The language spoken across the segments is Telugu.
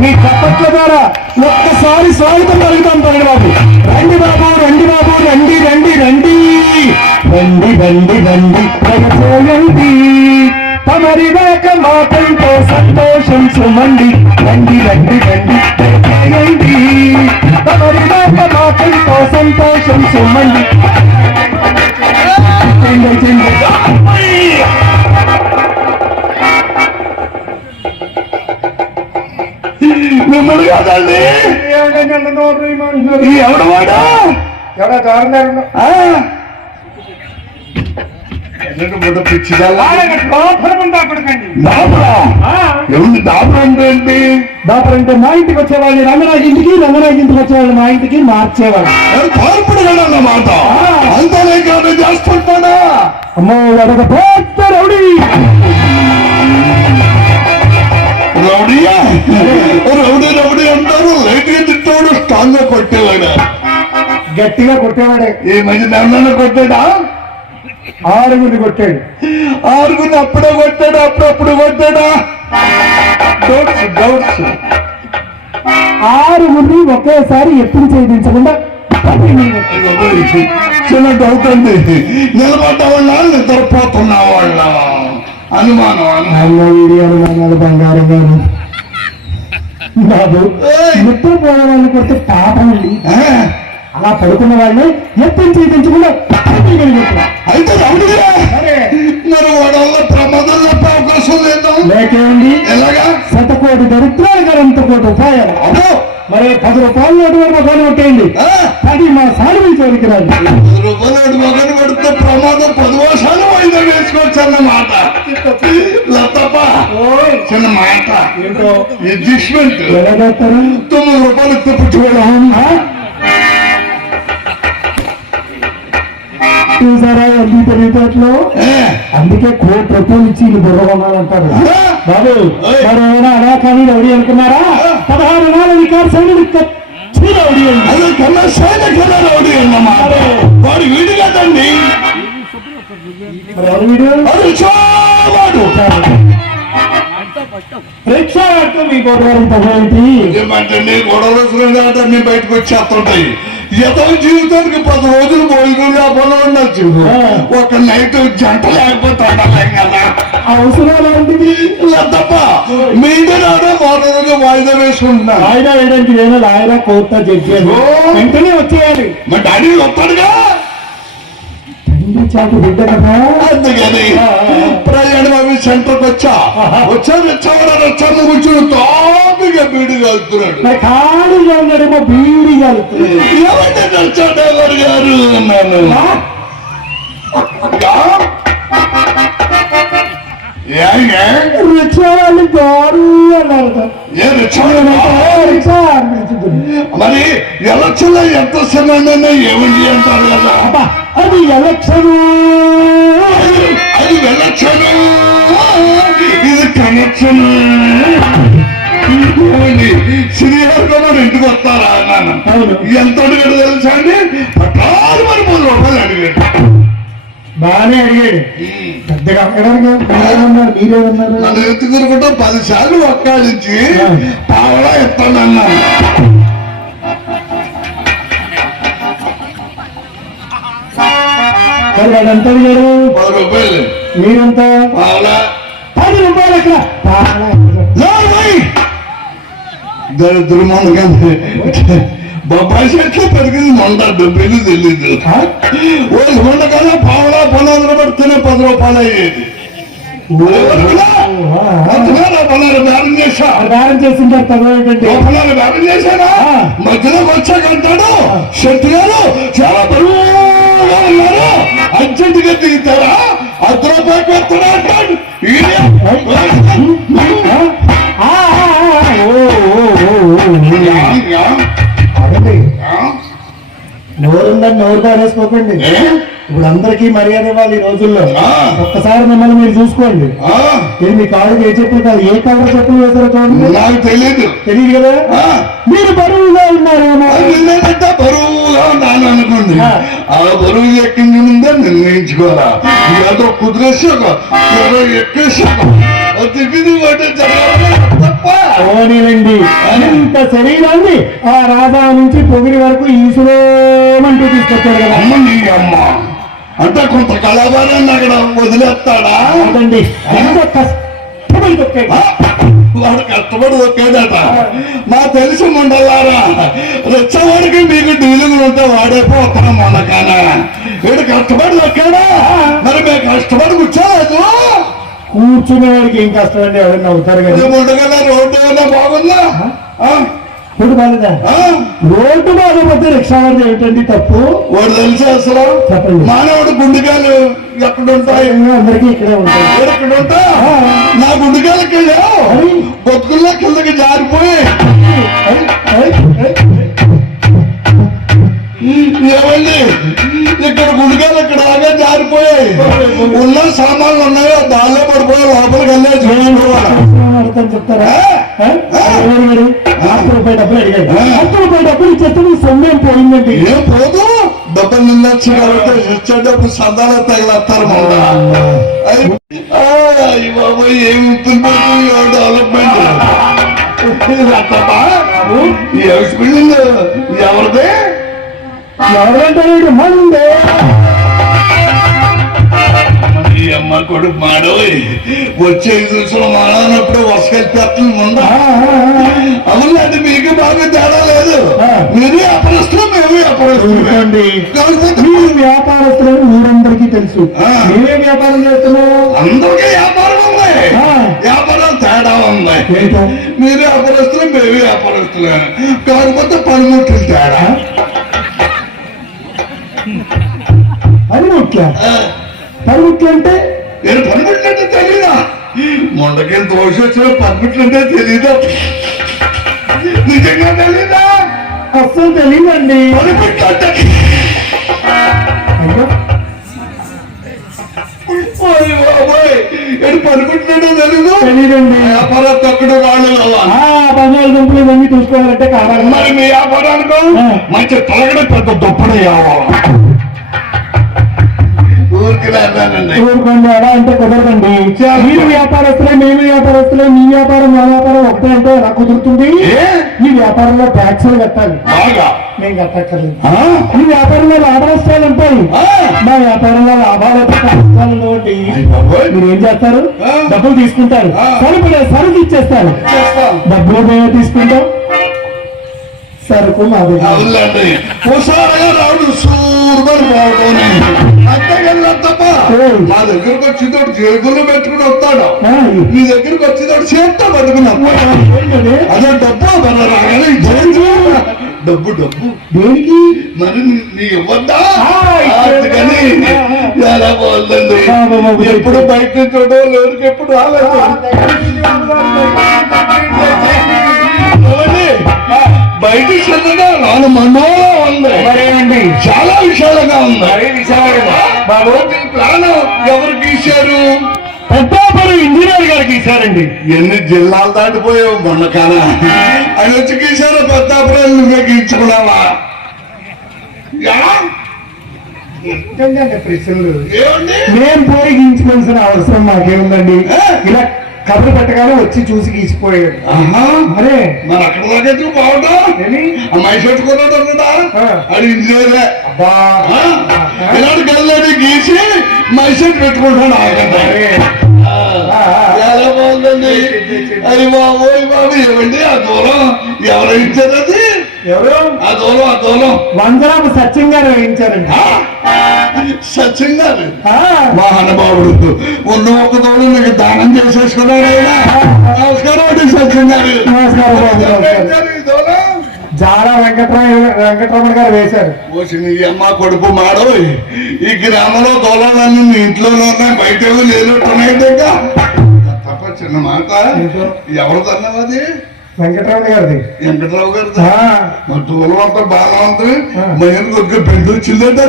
మీ చప్పట్ల ద్వారా ఒక్కసారి స్వాగతం పలుకుతాం పగడి బాబు. రండి బాబు రండి బాబు రండి రండి రండి. రండి రండి రండి. దయచేయండి తమరి వేక మాటంతో సంతోషం సుమండి. రండి రండి రండి. దయచేయండి తమరి వేక మాటంతో సంతోషం సుమండి. చెండి మిమ్మల్ని కాదండి. ఎవడు వాడా? ఎవడో దాపురా అంటే దాపర్ అంటే మా ఇంటికి వచ్చేవాళ్ళు రంగరాజ్ ఇంటికి రంగరాజ్ ఇంటికి వచ్చేవాళ్ళు మా ఇంటికి మార్చేవాళ్ళు. కదా అన్నమాట అంతనే కాదు చేస్తుంటాడా అమ్మో పెద్ద రౌడీ. రౌడీయా రౌడీ రౌడీ అంటారు. తిట్టాడు స్ట్రాంగ్గా కొట్టేవాడు. గట్టిగా కొట్టేవాడే. ఈ మధ్య నన్ను కొట్టాడా? ఆరుగురిని కొట్టాడు. ఆరుగురిని అప్పుడే కొట్టాడు? అప్పుడప్పుడు కొట్టాడా? డౌట్స్ డౌట్స్ ఆరుగురిని ఒకేసారి ఎత్తులు చేయించకుండా చిన్న డౌట్ అండి. నిలబడ్డ వాళ్ళ నిద్రపోతున్న వాళ్ళ. అనుమానం అనుమానం. అన్న వీడియోలు నాన్నలు బంగారం గారు బాబు ఏయ్! నిద్రపోయే వాళ్ళని కొడితే పాపం అండి. అలా పడుకున్న వాళ్ళని ఎత్తులు చేయించకుండా అయితే మరి వాడి వల్ల ప్రమాదం తప్ప అవకాశం లేదు. లేకేండి ఎలాగా? శతకోటి దరిద్రాలు గలంత కోటి ఉపాయాలు. అబ్బో! మరి పది రూపాయలు నోటు వరకు మొదలు కొట్టేయండి. పది మా సారి చోరికి రండి. పది రూపాయలు మొదలు పెడితే ప్రమాదం పది వర్షాలు వాయిదా వేసుకోవచ్చు అన్నమాట. తప్ప చిన్న మాట. ఏంటో? అడ్జస్ట్మెంట్. తొమ్మిది రూపాయలు ఇస్తే పుచ్చుకోవడం ఆ? చూసారా ఎల్లి తెలివితేటలో? అందుకే కోటి రూపాయలు ఇచ్చి బుర్ర కొనాలంటారు. బాబు మరి ఏమైనా అలా కానీ రౌడీ అనుకున్నారా? పదహారు నెలల వికార్ సైనికుడు అదే కన్నా సైన కన్నా రౌడీ అన్నమాట వాడు వీడు కదండి మరి ఎవరు వీడు అది చావాడు రిక్షా మీ గొడవలు అంటే బయటకు వచ్చేస్తుంటాయి. ఇతర జీవితానికి పది రోజులు భోజనం లేకుండా ఉండొచ్చు ఒక నైట్ జంట లేకపోతే కదా. తప్ప మీదే నాడే మోటారుగా వాయిదా వేసుకుంటున్నారు ఆయన వేయడానికి. వెంటనే వచ్చేయాలి. మా డాడీ వస్తాడుగా. చాటు బిడ్డ కదా అందుకని ప్రయాణ బాబు సెంటర్కి వచ్చా. వచ్చా వచ్చావాడు వచ్చాను కూర్చుని తాపిగా బీడు కలుతున్నాడు ఖాళీగా ఉన్నాడేమో బీడి నడిచా డ్రైవర్ గారు? అన్నాను యా? ఏ, ఏ? రిక్షా వాళ్ళు గారు అన్నారు కదా. ఏ రిక్షా నేనంటే, వాడు? "ఏ రిక్షా అనిపించుతుంది మరి ఎలక్షన్లో ఎంత సమయంలో ఏమిటి అంటారు కదా? అది ఎలక్షన్. అది- ఎలక్షన్. ఇది కనెక్షన్. కుమార్ ఇంటికి వస్తారా అన్నాను. ఎంత అడిగాడు తెలుసా అండి? పట్టాలు మరి మూడు రూపాయలు అడిగాడు. బాగానే అడిగాడు. పెద్దగా అడగడానికి మీరేమన్నారు? నన్ను ఎత్తుకునుకుంటా పది సార్లు ఒక్కాడించి పావలా ఎత్తానన్నాను మరి వాడు ఎంత అడిగాడు రూపాయలు. మీరెంత? పది రూపాయలు ఎక్కడ? పావలా ఎక్కడ? నార్మల్ దరిద్రం మనకంటే బొబ్బాయి చెట్లు పెరిగింది? మొండ డబ్బులు తెలీదు. ఓ ఉండగానే పావలా పన్నెండు పడితేనే పది రూపాయలు అయ్యేది. బేరం చేశా? బేరం చేశానా? మధ్యలోకి వచ్చాకంటాడు చాలా బరువుగా ఉన్నారు. దిగుతారా? పెడతాడా అంటాడు ఈయన, యా, అదండి యా. నోరుందని నోరు దారేసుకోకండి ఏ? ఇప్పుడు అందరికీ మర్యాద ఇవ్వాలి ఈ రోజుల్లో. ఒక్కసారి మిమ్మల్ని మీరు చూసుకోండి. ఇది మీ కాళ్ళకి ఏ చెప్పులు కాదు ఏ కలర్ చెప్పులు వేసారో చూడండి. నాకు తెలియదు తెలియదు కదా? మీరు బరువుగా ఉన్నారేమో. నేనంటే బరువుగా ఉన్నాను అనుకోండి ఆ. బరువు ఎక్కింది ముందే నిర్ణయించుకోవాలా? ఏదో కుదిరేసాక ఎక్కేసాక పోనీలండి. ఇంత శరీరాన్ని ఆ రాధా నుంచి పొగిరి వరకు ఈసులోమంటూ తీసుకొచ్చాడు కదా. అమ్మ నీ అమ్మ. అంటే కొంత కళాభారాన్ని అక్కడ వదిలేస్తాడా? కాదండి ఎంత కష్టపడి వాడు కష్టపడి ఒక్కేదట మా తెలిసి మండలారా రెచ్చవాడికి మీకు డీలింగ్ ఉంటే వాడైపోతాం మొన్నకాన వీడు కష్టపడి ఒక్కాడా మరి మేము కష్టపడి కూర్చోలేదు. కూర్చునేవాడికి ఏం కష్టం అండి ఎవరైనా అవుతారు కదా. ముందుగా రోడ్డు ఏమన్నా బాగుందా? రోడ్డు బాగపోతే రిక్షా వాడిది ఏమిటండి తప్పు? వాడు తెలిసి అసలు? చెప్పండి. మానవుడు గుండెకాయలు ఎక్కడుంటాయి అందరికీ ఇక్కడే ఉంటాయి. వీడు ఇక్కడ ఉంటా నా గుండెకాయలకి అరే. బొత్తుల్లో కిందకి జారిపోయి. ఏమండి? ఇక్కడ గుడికాయలు ఇక్కడ దాకా జారిపోయాయి. ఉన్న సామాన్లు ఉన్నాయో దానిలో పడిపోయి లోపలికి వెళ్ళే అర్థం చెప్తారా ఆ? ఎవరు మీరు? ఆరు రూపాయలు డబ్బులు అడిగాడు. ఆరు రూపాయలు డబ్బులు ఇచ్చేస్తే నీ సొమ్మేం పోయిందండి. ఏం పోదు? డబ్బులు నిన్నొచ్చు కాబట్టి ఇచ్చేటప్పుడు సందాలు తగిలేస్తారు మొన్న బాబు ఏం ఇంప్రూవ్మెంట్ డెవలప్మెంట్? ఈ హౌస్ బిల్డింగ్ ఎవరిదే? ఎవరంటారు మందే అమ్మ కొడుకు మాడోయ్. వచ్చే చూసిన మానప్పుడు వసకెళ్ళి ముందా అవునండి మీకు బాగా తేడా లేదు. మీరే అపరస్తులు మేము కాకపోతే మీరు వ్యాపారస్తులని ఊరందరికీ తెలుసు. మీరేం వ్యాపారం చేస్తున్నావు అందరికీ వ్యాపారం ఉంది. వ్యాపారం తేడా ఉంది? మీరే అపరస్తులు మేమే వ్యాపారస్తులు. కాకపోతే పనిముట్లు తేడా. అది ముఖ్య ఆ. అది ముఖ్య అంటే నేను పనిముట్లు అంటే తెలీదా మొండకి దోష వచ్చిన పనిముట్లు అంటే తెలీదా? నిజంగా తెలీదా? అస్సలు తెలియదండి పనిముట్లు అంటే అయ్యో. ఓయ్ బాబోయ్, ఏంటి పనిముట్లంటే తెలీదు? తెలియదండి వ్యాపారం తక్కువ వాళ్ళు బంగాళ దుంపలు ఇవన్నీ చూసుకోవాలంటే కావాలి. మరి మీ వ్యాపారానికి. మంచి తలగడ పెద్ద లేదానండి ఊరుకోండి అలా అంటే కుదరదండి మీరు వ్యాపారస్తులే మేము వ్యాపారస్తులే మీ వ్యాపారం మా వ్యాపారం ఒకటే అంటే ఎలా కుదురుతుంది? ఈ వ్యాపారంలో ట్యాక్సులు కట్టాలి మేము కట్టక్కర్లేదు? ఈ వ్యాపారంలో లాభ నష్టాలు ఉంటాయి. మా వ్యాపారంలో లాభాలు. మీరు ఏం చేస్తారు. డబ్బులు తీసుకుంటారు. సరుకులే సరుకు ఇచ్చేస్తారు చేస్తాం. డబ్బులు మేము తీసుకుంటాం సరుకు అవునండి. సూర్మని అంతేగా తప్ప ఏయ్. మా దగ్గరకు వచ్చినోడు జేబులు పెట్టుకుని వస్తాడు. మీ దగ్గరకు వచ్చినోడు చేత్తో? అదే డబ్బు మన రాగానే జేబు. డబ్బు డబ్బు. దేనికి? మరి నీ- ఇవ్వద్దా? అందుకని ఎలా బాగుందండి. ఎప్పుడు బయట నుంచి ఎప్పుడు రాలేదు. బయట చిన్నగా నాలుగు మండలంలో ఉంది. మరేనండి? చాలా విశాలంగా ఉంది. బాబు దీని ప్లాన్ ఎవరు గీశారు? పెద్దాపురం ఇంజనీర్ గారికి ఇచ్చారండి ఎన్ని జిల్లాలు దాటిపోయావు మొన్న కాన ఆయన వచ్చి గీశారు పెద్దాపురం నువ్వే గీయించుకున్నావా? ప్రశ్నలు? నేను పోయి గీయించుకోవాల్సిన అవసరం మాకేముందండి? ఇలా కబురు పెట్టగానే వచ్చి చూసి గీసిపోయాడు. ఆహా. మరే అక్కడ దాకా ఎందుకు బాగుంటా? అమ్మాయి పెట్టుకున్నాడు అన్నదా ఆ. అది ఇంజనీరే అబ్బా. ఆ? ఇలాంటి గల్లని గీసి మైసెట్ పెట్టుకుంటాడు. ఎలా బాగుందండి. అది బాబోయ్ బాబు ఏమండి ఆ దూరం? ఎవరు ఇచ్చారు అది? ఎవరు? ఆ దూరం ఆ దూరం వందరాపు సత్యం గారు వేయించారండి? సచిన్ గారు? మహానుభావుడు ఉన్న ఒక దూరం నీకు దానం చేసేసుకున్నాడు నమస్కారం అండి సచిన్ గారు. నమస్కారం జారా వెంకటరాయ వెంకటరమణ గారు వేశారు. నీ అమ్మ కొడుకు మాడు ఈ గ్రామంలో దూలాలన్నీ మీ ఇంట్లోనే ఉన్నాయి బయట లేనట్టున్నాయి తప్ప చిన్న మాట? ఎవరు తన్నావు అది వెంకటరమణ గారిది. వెంకట్రావు గారు ఆ, మా బాగా ఉంది. ఆ. మహిళ కొద్దిగా పెళ్ళి వచ్చిందంటే?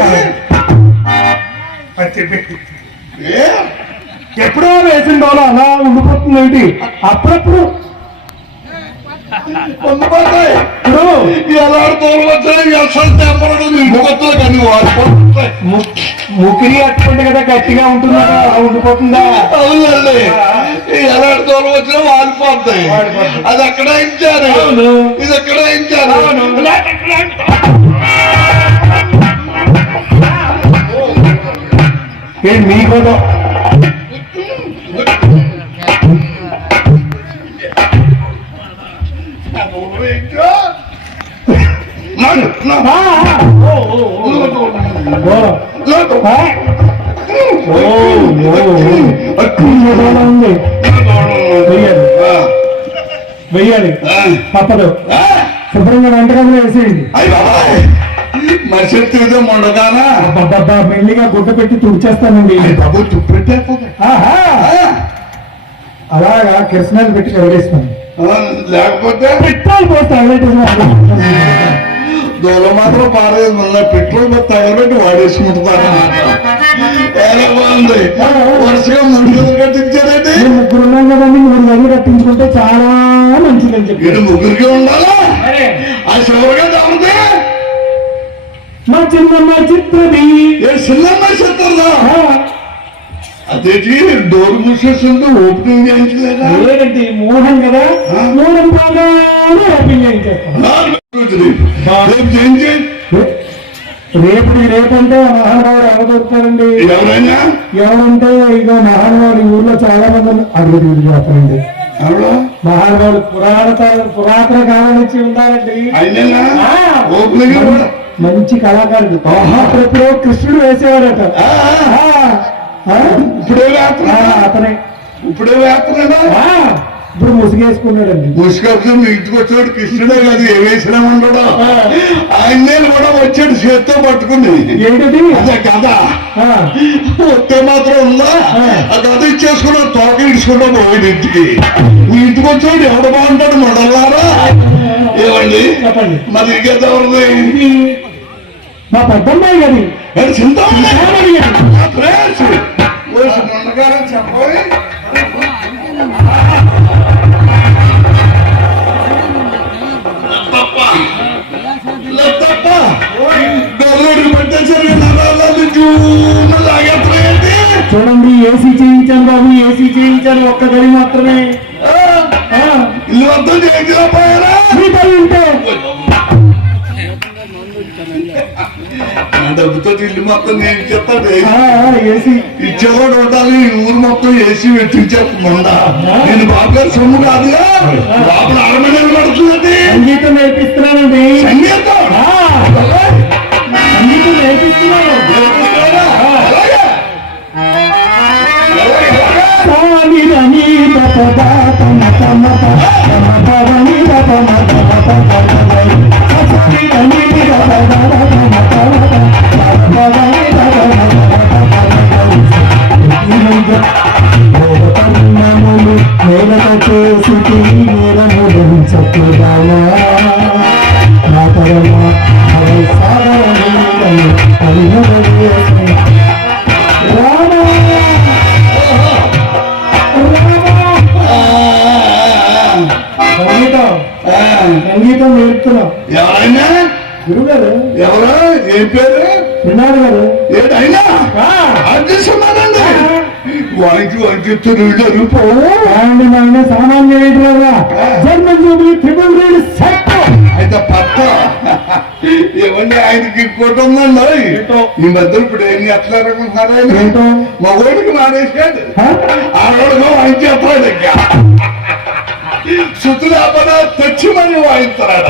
ఎప్పుడో వేసిన అలా ఉండిపోతుంది ఏంటి? అప్పుడప్పుడు ఇప్పుడు ఎలా దూరం వచ్చినా అసలు తెప్పడం ఇంకొకతో కానీ వాడిపోతాయి ము- ముకిరి అట్టుకుంటే కదా గట్టిగా ఉంటుంది ఉండిపోతుందా? అవునండి. ఎలా దూరం వచ్చినా వాడిపోతాయి. అది అక్కడ ఇచ్చారు. ఇది ఎక్కడ ఇచ్చారు అవును. వెయ్యాలి. తప్పదు. శుభ్రంగా వేసేయండి. మొండగానా? మెల్లిగా గుడ్డ పెట్టి తుడిచేస్తానండి. బాబు అలాగా పెట్టి కడిగేస్తాను. లేకపోతే? అలవాటు దూల మాత్రం పారేది మళ్ళీ పెట్రోల్ తగలబెట్టి వాడేసుకుంటున్నారు ఎలా బాగుంది వరుసగా ముందు కట్టించారండి? మేము ముగ్గురు ఉన్నాం కదండి మూడు గదులు కట్టించుకుంటే చాలా మంచిదని చెప్పి. ముగ్గురికి ఉండాలా? ఆ చివరిగా దామితే మా చిన్నమ్మ చిత్రది. ఏ చిన్న చెప్తారా ఆ, అదేంటి డోర్ మూసేసింది ఓపెనింగ్ చేయించలేదా లేదండి మోహన్ కదా? మోహన్ చేయించేస్తాం రోజులు. రేపు చేయించి. రేపు రేపంటే మహానుభావుడు ఎవరు దొరుకుతారండి ఎవరైనా? ఎవరంటే ఇక మహానుభావుడు ఈ ఊర్లో చాలా మంది. అభివృద్ధి చేస్తారండి మహానుభావుడు పురాణ పురాతన కాలం నుంచి కూడా. మంచి కళాకారుడు. అప్పుడెప్పుడో కృష్ణుడు వేసేవాడట. ఇప్పుడే అతనే. ఇప్పుడే వేస్తున్నాడా? ఇప్పుడు ముసుగేసుకున్నాడండి. ముసుకొచ్చి మీ ఇంటికి వచ్చాడు కృష్ణుడే కాదు ఏ వేసినా ఉండడు. ఆయన కూడా వచ్చాడు చేత్తో పట్టుకుని ఏంటది? అదే కథ. ఒకే మాత్రం ఉందా? ఆ. కథ ఇచ్చేసుకున్నా తోక ఇచ్చుకుంటా పోయింది ఇంటికి. మీ ఇంటికి వచ్చాడు ఎవడు బాగుంటాడు మొదలారా ఏమండి? చెప్పండి. మరి ఇది మా పెద్దమ్మాయి ఏడు చింతామణి చింతామణి గది. చూడండి ఏసీ చేయించాను బాబు ఏసీ చేయించాను ఒక్క గది మాత్రమే. ఇల్లు డబ్బుతో ఇల్లు మొత్తం నేను చెప్తాడు ఇచ్చేవాడు ఉండాలి ఊరు మొత్తం ఏసీ పెట్టించేస్తుందా నేను బాబు గారు సొమ్ము కాదుగా. లోపల అరమనే పడుతుందండి. సంగీతం నేర్పిస్తున్నానండి సంగీతం నేర్పుతున్నాం ఎవరైనా? గురుగారు ఎవరు? ఏం పేరు? విన్నాడు గారు ఏదైనా వాయించి వాయించి జరుపు అండి నాయన సామాన్యుడైన జన్మ ఏమండి ఆయనకి ఇంకోటి ఉందండి? ఈ మధ్య ఇప్పుడు ఏం చేస్తున్నారనుకుంటున్నారు ఆయన? ఏంటో? మా ఊరికి మానేసాడు? ఆడోడుగా వాయించేస్తాడు ఇంకా. లేకపోతే తెచ్చి మరి వాయిస్తాడు.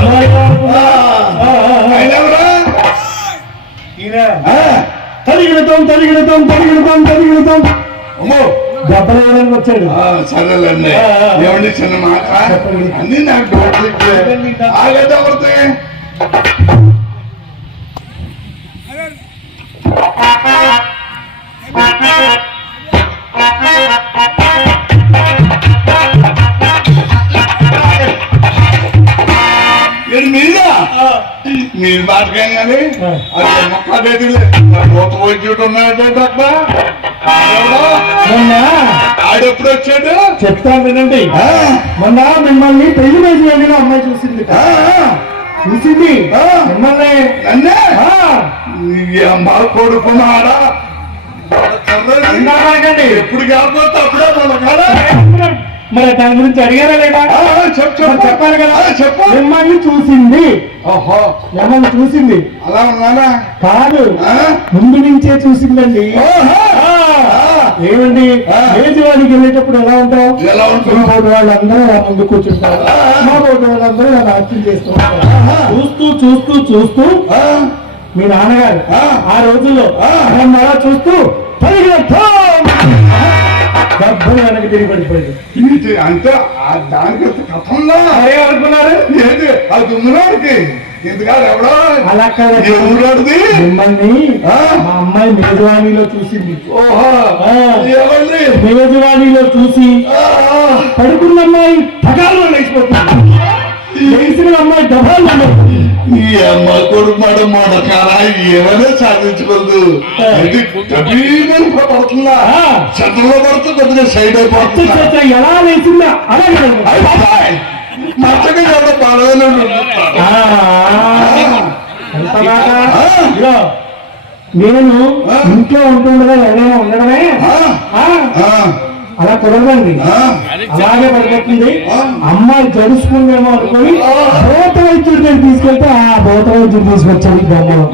ఆయన ఎవరా. తరిగిడతాం తరిగిడతాం తరిగిడతాం తరిగిడతాం అమ్మో! దెబ్బలు వేయడానికి వచ్చాడు. సరేలేండి. ఏమండి చిన్న మాట. అన్ని నాకు ఆగదు మీరు కానీ. అది మొక్క ఉన్నాడు? మొన్న ఆడెప్పుడు వచ్చాడు? చెప్తాను వినండి. మొన్న మిమ్మల్ని పెళ్ళి రోజు వెళ్ళిన అమ్మాయి చూసింది. చూసింది. మిమ్మల్ని? నన్నే? అమ్మ కొడుకున్నాడా. ఎప్పుడు కాకపోతే అప్పుడే మన కాడ మరి దాని గురించి అడిగారా లేదా? చెప్పు చెప్పాలి కదా. చెప్పు. మిమ్మల్ని చూసింది. ఓహో. మిమ్మల్ని చూసింది. అలా ఉన్నానా? కాదు? ముందు నుంచే చూసిందండి. ఏమండి? ఆ. మేజవాడికి వెళ్ళేటప్పుడు ఎలా ఉంటావు? ఎలా ఉంటావు? మా బోర్డు వాళ్ళందరూ నా ముందు కూర్చుంటారు. మా బోర్డు వాళ్ళందరూ నా యాక్టింగ్ చేస్తూ. చూస్తూ చూస్తూ చూస్తూ ఆ, మీ నాన్నగారు ఆ. రోజుల్లో. నన్ను అలా చూస్తూ పరిగెత్తు! డబ్బులు వెనక్కి తిరిగి పడిపోయింది. ఇది అంటే దానికి కథంలో మరేమనుకున్నారు ఏది? ఆ ఎవడో? అలా కాదు. ఊరోడిది మిమ్మల్ని. మా అమ్మాయి మేజవాణిలో చూసింది. ఓహో. మేజవాణిలో చూసి. పడుకున్న అమ్మాయి పగాల్లో లేచిపోతుంది. అమ్మాయి డబాల్లో లేచిపోతుంది. ఈ అమ్మ కొడుకు మాట మొడకారా ఏమైనా సాధించగలదు? ఇది డబ్బీమని పడుతుందా? ఆ. చెత్తలో పడుతూ కొద్దిగా సైడ్ అయిపోతుందా ఎలా లేచిందా? అలాగే మచ్చగా బాధగానే నేను. ఇంట్లో ఉంటుండగా ఎవరైనా ఉండడమే? అలా కుదరదండి. అలాగే పడిపోతుంది. అమ్మాయి జరుచుకుందేమో అనుకుని. భూత వైద్యుడి దగ్గర తీసుకెళ్తే ఆ భూత వైద్యుడు తీసుకొచ్చాడు బొమ్మలు